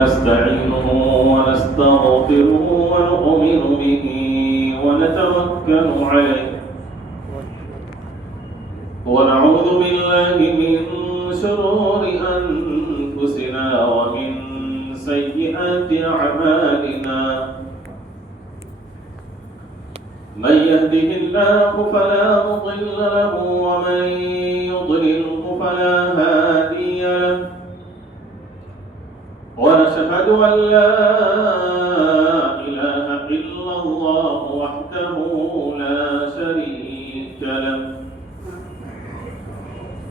نستعينه ونستغفره ونؤمن به ونتوكل عليه ونعوذ بالله من شرور أنفسنا ومن سيئات أعمالنا من يهده الله فلا مضل له ومن يضلله فلا هادي له ونشهد أن لا إله إلا الله وحده لا شريك له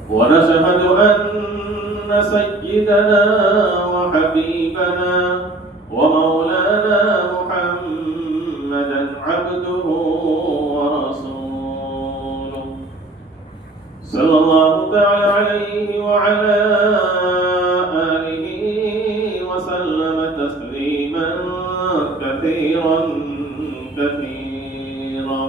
ونشهد أن سيدنا وحبيبنا ومولانا محمدا عبده ورسوله صلى الله تعالى عليه وعلى آله وسلم تسليما كثيرا كثيرا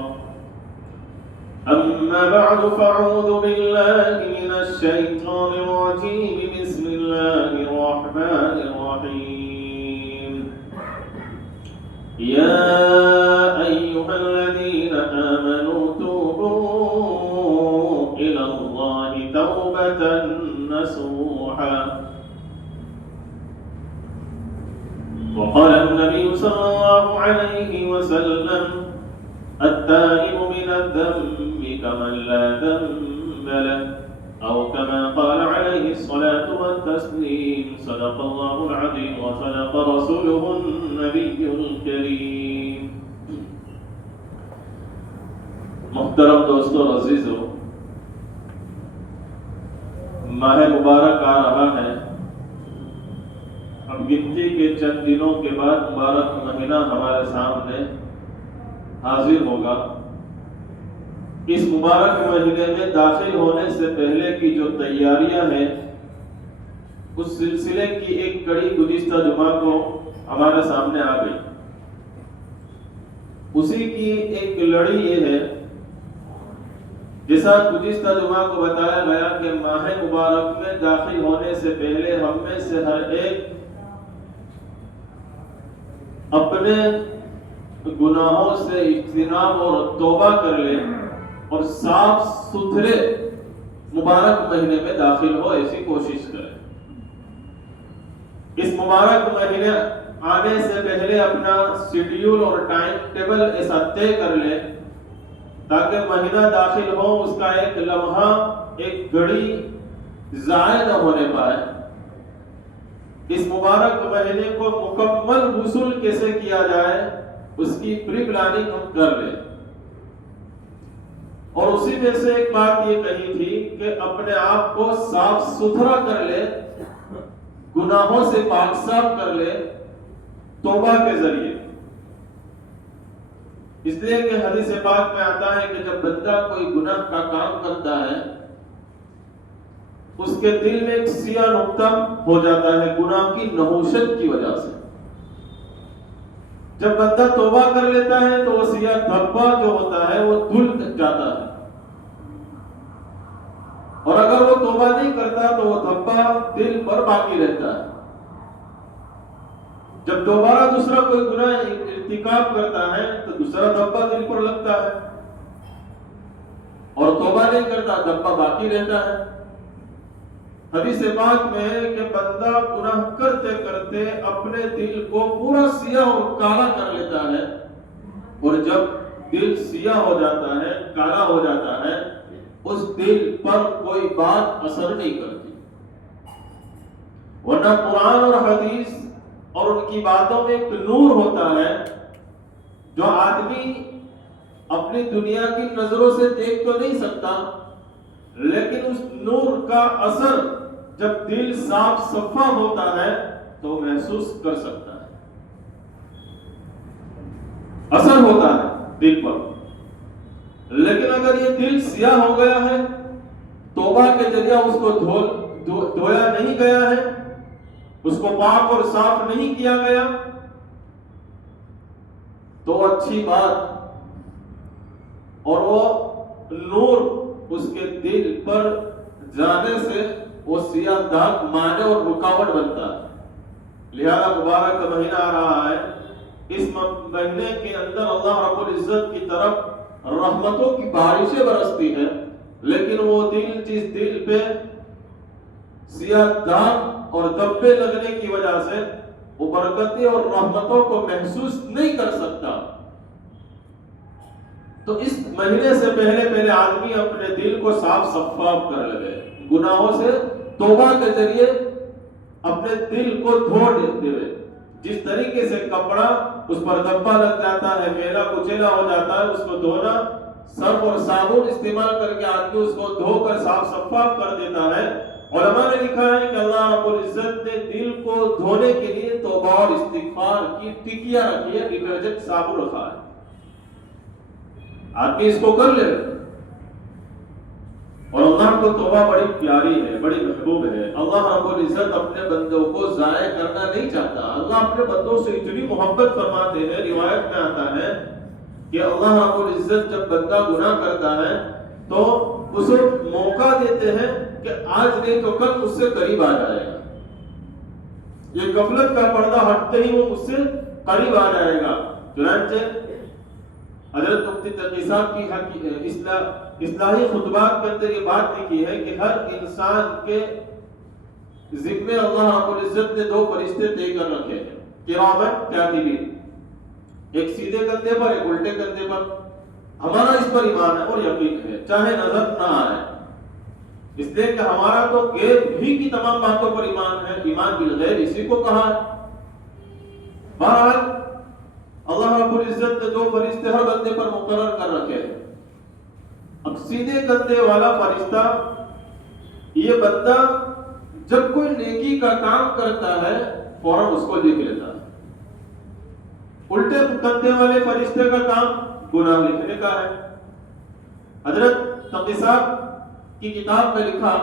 أما بعد فأعوذ بالله من الشيطان الرجيم بسم الله الرحمن الرحيم يا أيها الذين آمنوا توبوا إلى الله توبة نصوحا وقال النبي صلى الله عليه وسلم التائب من الذنب كمن لا ذنب له أو كما قال عليه الصلاة والتسليم صدق الله العظيم وصدق رسوله النبي الكريم محترم دوستو عزیزو ماہ مبارک آ رہا ہے اب گنتی کے چند دنوں کے بعد مبارک مہینہ ہمارے سامنے حاضر ہوگا اس مبارک مہینے میں داخل ہونے سے پہلے کی جو تیاریاں ہیں اس سلسلے کی ایک کڑی گزشتہ جمعہ کو ہمارے سامنے آ گئی اسی کی ایک لڑی یہ ہے جیسا گزشتہ جمعہ کو بتایا گیا کہ ماہ مبارک میں داخل ہونے سے پہلے ہم میں سے ہر ایک اپنے گناہوں سے اجتناب اور توبہ کر لے اور صاف ستھرے مبارک مہینے میں داخل ہو ایسی کوشش کرے اس مبارک مہینے آنے سے پہلے اپنا شیڈیول اور ٹائم ٹیبل ایسا طے کر لے تاکہ مہینہ داخل ہو اس کا ایک لمحہ ایک گھڑی ضائع نہ ہونے پائے اس مبارک مہینے کو مکمل وصول کیسے کیا جائے اس کی پری پلاننگ ہم کر لیں اور اسی میں سے ایک بات یہ کہی تھی کہ اپنے آپ کو صاف ستھرا کر لے گناہوں سے پاک صاف کر لے توبہ کے ذریعے اس لیے کہ حدیث پاک میں آتا ہے کہ جب بندہ کوئی گناہ کا کام کرتا ہے اس کے دل میں ایک سیاہ نقطہ ہو جاتا ہے گناہ کی نحوست کی وجہ سے جب بندہ توبہ کر لیتا ہے تو وہ سیاہ دھبا جو ہوتا ہے وہ دھل جاتا ہے اور اگر وہ توبہ نہیں کرتا تو وہ دھبا دل پر باقی رہتا ہے جب دوبارہ دوسرا کوئی گناہ ارتکاب کرتا ہے تو دوسرا دھبا دل پر لگتا ہے اور توبہ نہیں کرتا دھبا باقی رہتا ہے حدیث پاک میں ہے کہ بندہ گناہ کرتے کرتے اپنے دل کو پورا سیاہ اور کالا کر لیتا ہے اور جب دل سیاہ ہو جاتا ہے کالا ہو جاتا ہے اس دل پر کوئی بات اثر نہیں کرتی ورنہ قرآن اور حدیث اور ان کی باتوں میں ایک نور ہوتا ہے جو آدمی اپنی دنیا کی نظروں سے دیکھ تو نہیں سکتا لیکن اس نور کا اثر جب دل صاف صفا ہوتا ہے تو محسوس کر سکتا ہے اثر ہوتا ہے دل پر لیکن اگر یہ دل سیاہ ہو گیا ہے توبہ کے ذریعہ اس کو دھویا نہیں گیا ہے اس کو پاک اور صاف نہیں کیا گیا تو اچھی بات اور وہ نور اس کے دل پر جانے سے وہ سیاہ داغ مانے اور رکاوٹ بنتا ہے. لہذا مبارک کا مہینہ آ رہا ہے، اس مہینے کے اندر اللہ رب العزت کی طرف رحمتوں کی بارشیں برستی ہیں، لیکن وہ دل جس دل پہ سیاہ داغ اور دبے لگنے کی وجہ سے وہ برکتیں اور رحمتوں کو محسوس نہیں کر سکتا، تو اس مہینے سے پہلے آدمی اپنے دل کو صاف شفاف کر لے، گناہوں سے توبہ کے ذریعے اپنے دل کو دھو دیتے ہوئے، جس طریقے سے کپڑا اس پر دبا لگ جاتا ہے، میلا کچیلا ہو جاتا ہے، اس کو دھونا، سرف اور صابن استعمال کر کے آدمی اس کو دھو کر صاف شفاف کر دیتا ہے۔ علماء نے لکھا ہے کہ اللہ رب العزت نے دل کو دھونے کے لیے توبہ اور استغفار کی ٹکیاں رکھی ہے، ڈٹرجنٹ صابن رکھا ہے، آدمی اس کو کر لے، اور اللہ کو توبہ بڑی پیاری ہے، بڑی محبوب ہے۔ اللہ رب العزت اپنے بندوں کو ضائع کرنا نہیں چاہتا، اللہ اپنے بندوں سے اتنی محبت فرماتے ہیں، روایت میں آتا ہے کہ اللہ رب العزت جب بندہ گناہ کرتا ہے تو اسے موقع دیتے ہیں کہ آج نہیں تو کل مجھ سے قریب آ جائے گا، یہ غفلت کا پردہ ہٹتے ہی وہ مجھ سے قریب آ جائے گا۔ چنانچہ حضرت مفتی تقی صاحب کی اصلاحی خطبات کے اندر یہ بات لکھی ہے کہ ہر انسان کے ذمے اللہ رب العزت نے دو فرشتے طے کر رکھے ہیں، کرامن کاتبین، ایک سیدھے کندھے پر ایک الٹے کندھے پر۔ ہمارا اس پر ایمان ہے اور یقین ہے، چاہے نظر نہ آئے، اس لیے کہ ہمارا تو غیب ہی کی تمام باتوں پر ایمان ہے، ایمان بالغیب اسی کو کہا ہے۔ بہرحال اللہ رب العزت نے دو فرشتے ہر بندے پر مقرر کر رکھے ہیں۔ اب سیدھے کندھے والا فرشتہ، یہ بندہ جب کوئی نیکی کا کام کرتا ہے فوراً اس کو لکھ لیتا ہے، الٹے کندھے والے فرشتے کا کام گناہ لکھنے کا ہے۔ حضرت تقی صاحب کی کتاب میں لکھا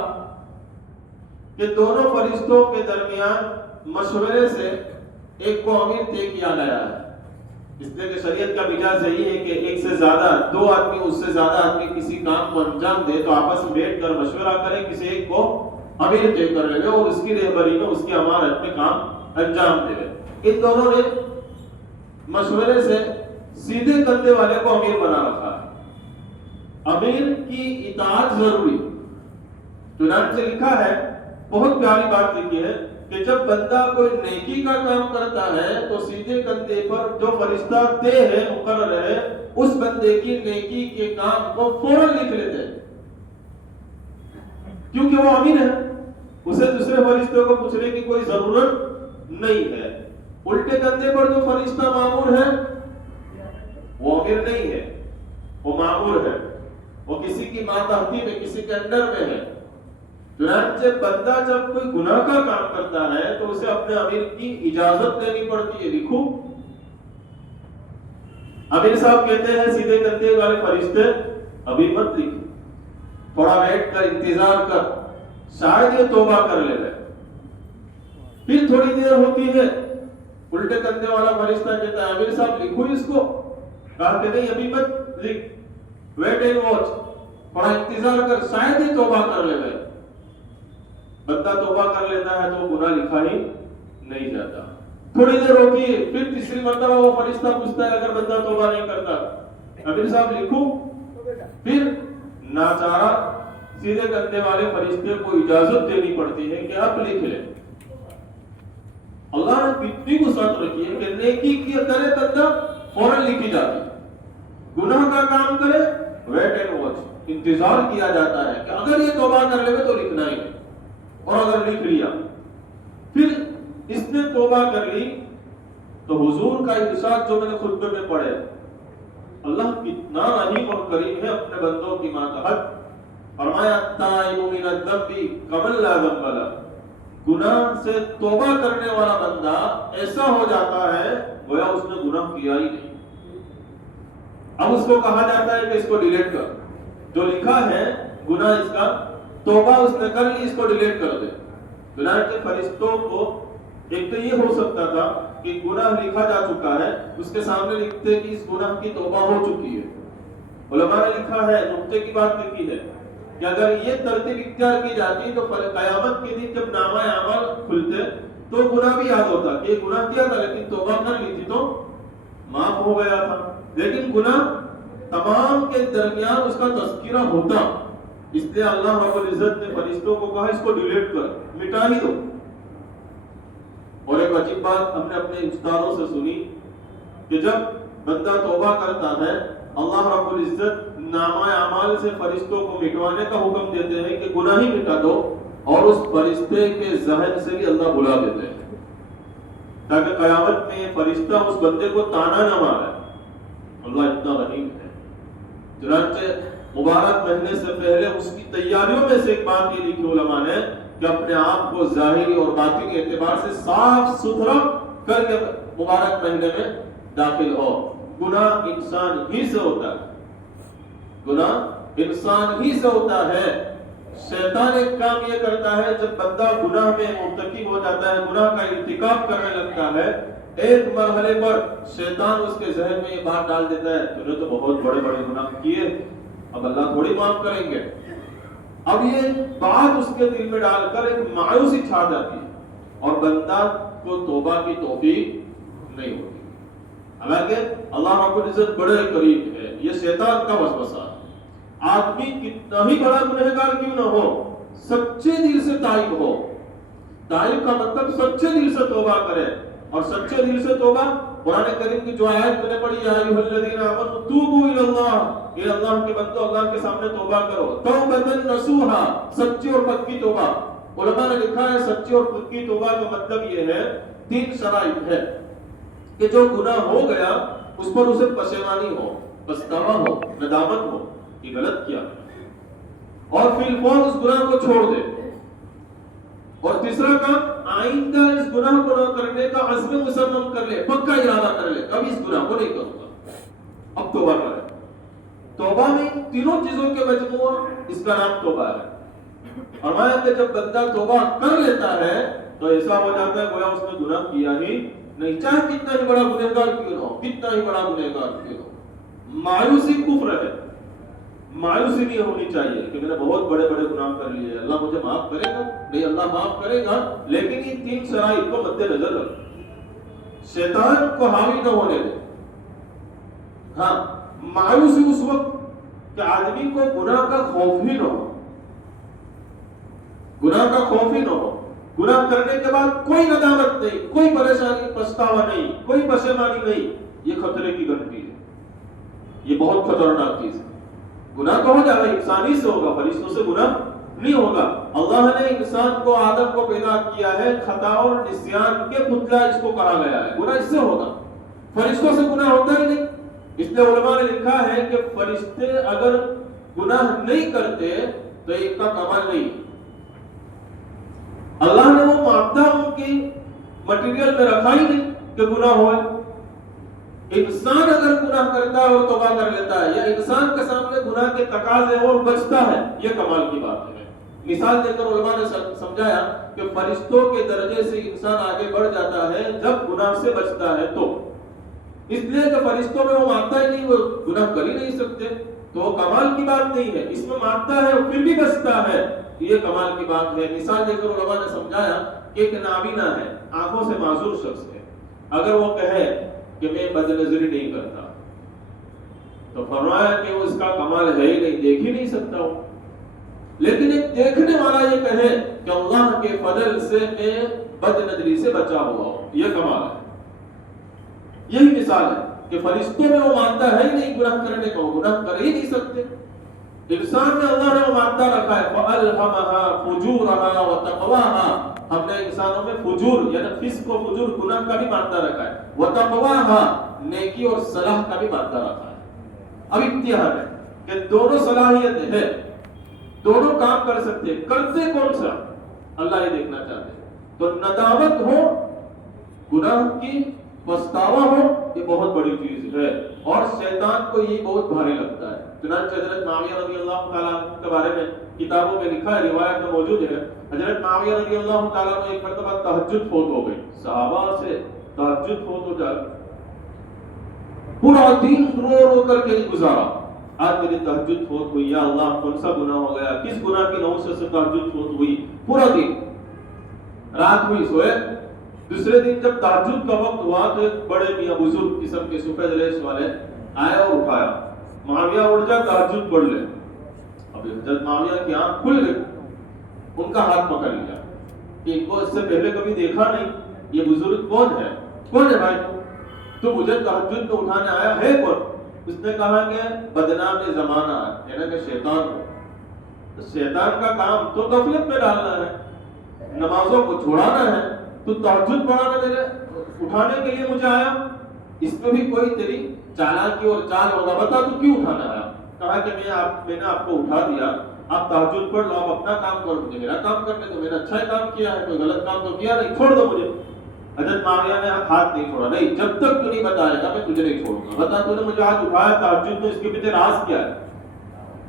کہ دونوں فرشتوں کے درمیان مشورے سے ایک کو امیر طے کیا گیا ہے، اس لیے کہ شریعت کا مزاج یہی ہے کہ ایک سے زیادہ، دو آدمی اس سے زیادہ آدمی کسی کام کو انجام دے تو آپس میں بیٹھ کر مشورہ کریں، کسی ایک کو امیر طے کر لے اور اس کی رہبری میں اس کی امارت میں کام انجام دے۔ ان دونوں نے مشورے سے سیدھے کندھے والے کو امیر بنا رکھا ہے، امیر کی اطاعت ضروری۔ چنانچہ لکھا ہے، بہت پیاری بات لکھی ہے کہ جب بندہ کوئی نیکی کا کام کرتا ہے تو سیدھے کندھے پر جو فرشتہ طے ہے، مقرر ہے، اس بندے کی نیکی کے کام کو فوراً لکھ لیتے ہیں، کیونکہ وہ امین ہے، اسے دوسرے فرشتوں کو پوچھنے کی کوئی ضرورت نہیں ہے۔ الٹے کندھے پر جو فرشتہ مامور ہے وہ امیر نہیں ہے، وہ مامور ہے، وہ کسی کی ماتحتی میں، کسی کے انڈر میں ہے۔ چنانچہ بندہ جب کوئی گناہ کا کام کرتا ہے تو اسے اپنے امیر کی اجازت لینی پڑتی ہے، لکھو۔ امیر صاحب کہتے ہیں سیدھے کندھے والے فرشتے ابھی مت لکھ، تھوڑا ویٹ کر، انتظار کر، شاید یہ توبہ کر لے گا۔ پھر تھوڑی دیر ہوتی ہے، الٹے کندھے والا فرشتہ کہتا ہے امیر صاحب لکھو اس کو، کہا کہ نہیں ابھی مت لکھ، ویٹ اینڈ واچ، تھوڑا انتظار کر، شاید یہ توبہ کر لے گا۔ بندہ توبہ کر لیتا ہے تو گناہ لکھا ہی نہیں جاتا۔ تھوڑی دیر ہوتی ہے، پھر تیسری مرتبہ وہ فرشتہ پوچھتا ہے اگر بندہ توبہ نہیں کرتا، امیر صاحب لکھو۔ پھر ناچارہ سیدھے کندھے والے فرشتے کو اجازت دینی پڑتی ہے کہ آپ لکھ لیں۔ اللہ نے کتنی وسعت رکھی ہے کہ نیکی کی کرے بندہ فوراً لکھی جاتی، گناہ کا کام کرے ویٹ اینڈ واچ، انتظار کیا جاتا ہے کہ اگر یہ توبہ کر لے تو لکھنا ہی ہے، اور اگر لکھ لیا پھر اس نے توبہ کر لی تو حضور کا ارشاد جو میں نے خطبے میں پڑھے، اللہ کتنا رحیم اور کریم ہے اپنے بندوں کی ماتحت۔ فرمایا تائب من الذنب کمن لا ذنب لہ، گناہ سے توبہ کرنے والا بندہ ایسا ہو جاتا ہے گویا اس نے گناہ کیا ہی نہیں۔ اب اس کو کہا جاتا ہے کہ اس کو ڈیلیٹ کر، جو لکھا ہے گناہ اس کا، توبہ اس نے کر لی، اس کو ڈیلیٹ کر دے۔ چنانچہ فرشتوں کو ایک تو یہ ہو سکتا تھا کہ گناہ لکھا جا چکا ہے، اس کے سامنے لکھتے کہ اس گناہ کی توبہ ہو چکی ہے۔ علماء نے لکھا ہے، نقطے کی بات لکھی ہے کہ اگر یہ ترتیب اختیار کی جاتی تو قیامت کے دن جب نامہ اعمال کھلتے تو گناہ بھی یاد ہوتا کہ گناہ کیا تھا لیکن توبہ کر لی تھی تو معاف ہو گیا تھا. لیکن گناہ تمام کے درمیان اس کا تذکرہ ہوتا، اس لیے اللہ رب العزت نے فرشتوں کو کہا اس کو ڈیلیٹ کر، مٹا ہی دو. اور ایک عجیب بات ہم نے اپنے استادوں سے سنی کہ جب بندہ توبہ کرتا ہے اللہ رب العزت نامہ اعمال سے فرشتوں کو مٹوانے کا حکم دیتے ہیں کہ گناہ ہی مٹا دو، اور اس فرشتے کے ذہن سے بھی اللہ بلا دیتے ہیں تاکہ قیامت میں فرشتہ اس بندے کو تانا نہ مارے. اللہ اتنا رحیم ہے. چنانچہ مبارک مہینے سے پہلے اس کی تیاریوں میں سے ایک بات یہ لکھی علماء نے کہ اپنے آپ کو ظاہری اور باطنی اعتبار سے صاف ستھرا کر کے مبارک مہینے میں داخل ہو. گناہ انسان ہی سے ہوتا ہے، گناہ انسان ہی سے ہوتا ہے. شیطان ایک کام یہ کرتا ہے جب بندہ گناہ میں مرتکب ہو جاتا ہے، گناہ کا ارتکاب کرنے لگتا ہے، ایک مرحلے پر شیطان اس کے ذہن میں یہ بات ڈال دیتا ہے تو نے تو بہت بڑے بڑے گناہ کیے، اب اللہ تھوڑی معاف کریں گے. اب یہ بات اس کے دل میں ڈال کر ایک مایوسی چھا جاتی ہے اور بندہ کو توبہ کی توفیق نہیں ہوتی. حالانکہ اللہ رب العزت بڑے قریب ہے. یہ شیطان کا وسوسہ ہے. آدمی کتنا ہی بڑا گنہگار کیوں نہ ہو، سچے دل سے تائب ہو. تائب کا مطلب سچے دل سے توبہ کرے، اور سچے دل سے توبہ قرآن کریم کی جو آیت میں نے پڑھی یا ایھا الذین آمنوا توبوا الی اللہ، کہ اللہ کے بندو اللہ کے سامنے توبہ کرو. توبۃ نصوحا، سچی اور پکی توبہ. علماء نے لکھا ہے سچی اور پکی توبہ کا مطلب یہ ہے 3 شرائط ہے کہ جو گناہ ہو گیا اس پر اسے پشیمانی ہو، پچھتاوا ہو، ندامت ہو کہ غلط کیا، اور فی الفور اس گناہ کو چھوڑ دے. اور تیسرا کام آئندہ اس گناہ کو نہ کرنے کا عزم مصمم کر لے، پکا ارادہ کر لے کبھی اس گناہ کو نہیں کروں گا، اب توبہ کرے. توبہ میں تینوں چیزوں کے مجموعہ اس کا نام توبہ ہے. فرمایا کہ جب بندہ توبہ کر لیتا ہے تو ایسا ہو جاتا ہے گویا اس نے گناہ کیا ہی نہیں، چاہے کتنا ہی بڑا گنہگار کیوں نہ ہو، کتنا ہی بڑا گنہگار کیوں نہ ہو. مایوسی کفر ہے. مایوسی نہیں ہونی چاہیے کہ میں نے بہت بڑے بڑے گناہ کر لیے، اللہ مجھے معاف کرے گا. نہیں، اللہ معاف کرے گا، لیکن یہ 3 شرائط کو مد نظر رکھو. شیطان کو حاوی نہ ہونے دے. ہاں، مایوسی اس وقت کہ آدمی کو گناہ کا خوف ہی نہ ہو، گناہ کا خوف ہی نہ ہو. گناہ کرنے کے بعد کوئی ندامت نہیں، کوئی پریشانی، پچھتاوا نہیں، کوئی پشیمانی نہیں. یہ خطرے کی گھنٹی ہے، یہ بہت خطرناک چیز ہے. گناہ تو ہو جائے گا، انسانی سے ہوگا، فرشتوں سے گناہ نہیں ہوگا. اللہ نے انسان کو، آدم کو پیدا کیا ہے خطا اور نسیان کے پتلا اس کو کہا گیا ہے. گناہ اس سے ہوگا، فرشتوں سے گناہ ہوتا ہی نہیں. اس لیے علماء نے لکھا ہے کہ فرشتے اگر گناہ نہیں کرتے تو ایک کا کمال نہیں. اللہ نے وہ مادہ ان کی مٹیریل میں رکھا ہی نہیں کہ گناہ ہوئے. انسان اگر گناہ کرتا ہے اور توبہ کر لیتا ہے، یا انسان کے سامنے گناہ کے تقاضے اور بچتا ہے، یہ کمال کی بات ہے. مثال دے کر علماء نے سمجھایا کہ فرشتوں کے درجے سے انسان آگے بڑھ جاتا ہے جب گناہ سے بچتا ہے تو. اس لیے کہ فرشتوں میں وہ مادہ ہی نہیں، وہ گناہ کر ہی نہیں سکتے، تو وہ کمال کی بات نہیں ہے. اس میں مادہ ہے پھر بھی بچتا ہے، یہ کمال کی بات ہے. مثال دے کر علماء نے سمجھایا کہ ایک نابینا ہے، آنکھوں سے معذور شخص ہے. اگر وہ کہے کہ میں بد نظری نہیں کرتا تو فرمایا کہ وہ اس کا کمال ہے ہی نہیں، دیکھ ہی نہیں سکتا ہوں. لیکن ایک دیکھنے والا یہ کہے کہ اللہ کے فضل سے میں بد نظری سے بچا ہوا ہوں، یہ کمال ہے. یہی مثال ہے کہ فرشتوں میں وہ مادہ ہے ہی نہیں گناہ کرنے کا، وہ گناہ کر ہی نہیں سکتے. انسان میں اللہ نے وہ مادہ رکھا ہے، فَأَلْهَمَهَا فُجُورَهَا وَتَقْوَاهَا. ہم نے انسانوں میں فجور یعنی فسق و فجور گناہ کا بھی مادہ رکھا ہے، وَتَقْوَاهَا نیکی اور صلاح کا بھی مادہ رکھا ہے. اب امتحان ہے کہ دونوں صلاحیت ہے، دونوں کام کر سکتے، کرتے کون سا اللہ یہ دیکھنا چاہتے ہیں. تو ندامت ہو گناہ کی، پچھتاوا ہو، یہ بہت بڑی چیز ہے اور شیطان کو یہ بہت بھاری لگتا ہے. چنانچہ حضرت معاویہ رضی اللہ تعالیٰ عنہ کے بارے میں کتابوں میں لکھا ہے، روایت میں موجود ہے. حضرت معاویہ رضی اللہ تعالیٰ عنہ ایک مرتبہ تہجد فوت ہو گئی، صحابہ سے تہجد فوت ہو جائے، پورا دن رو رو کر کے گزارا. آج میری تہجد فوت ہوئی، یا اللہ کون سا گناہ ہو گیا، کس گناہ کی نوسط سے تہجد فوت ہوئی. پورا دن، رات ہوئی سوئے دوسرے دن جب تہجد کا وقت ہوا تو ایک بڑے میاں بزرگ قسم کے سفید ریش والے آئے اور اٹھایا، معاویہ اٹھ جا تہجد پڑھ لے۔ اب حضرت معاویہ کی آنکھ کھل گئی، ان کا ہاتھ پکڑ لیا کہ ان کو اس سے پہلے کبھی دیکھا نہیں، یہ بزرگ کون ہے بھائی تو مجھے تہجد میں اٹھانے آیا ہے کون؟ اس نے کہا کہ بدنام زمانہ ہے، یعنی کہ شیطان ہو۔ تو شیطان کا کام تو غفلت میں ڈالنا ہے، نمازوں کو چھوڑانا ہے، تو تہجد پڑھانے میرے اٹھانے کے لیے مجھے آیا، اس میں بھی کوئی تیری چالاکی اور چال ہوگا، بتا تو کیوں اٹھانا آیا؟ کہا کہ میں نے آپ کو اٹھا دیا، آپ تہجد پڑھ لو، آپ اپنا کام کرو، مجھے میرا کام کرنے تو، میں نے اچھا ہی کام کیا ہے، کوئی غلط کام تو کیا نہیں، چھوڑ دو مجھے۔ حضرت معاویہ نے ہاتھ نہیں چھوڑا، نہیں جب تک تو نہیں بتائے گا میں تجھے نہیں چھوڑوں گا، بتا تو نے مجھے ہاتھ اٹھایا تہجد میں، اس کے پیچھے راز کیا ہے؟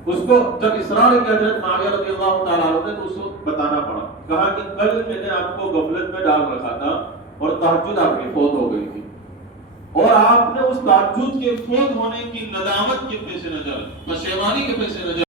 اس کو جب اصرار کیا حضرت معاویہ رضی اللہ تعالیٰ عنہ نے تو اس کو بتانا پڑا، کہا کہ کل میں نے آپ کو غفلت میں ڈال رکھا تھا اور تہجد آپ کی فوت ہو گئی تھی، اور آپ نے اس تہجد کے فوت ہونے کی ندامت کے پیش نظر، پشیمانی کے پیش نظر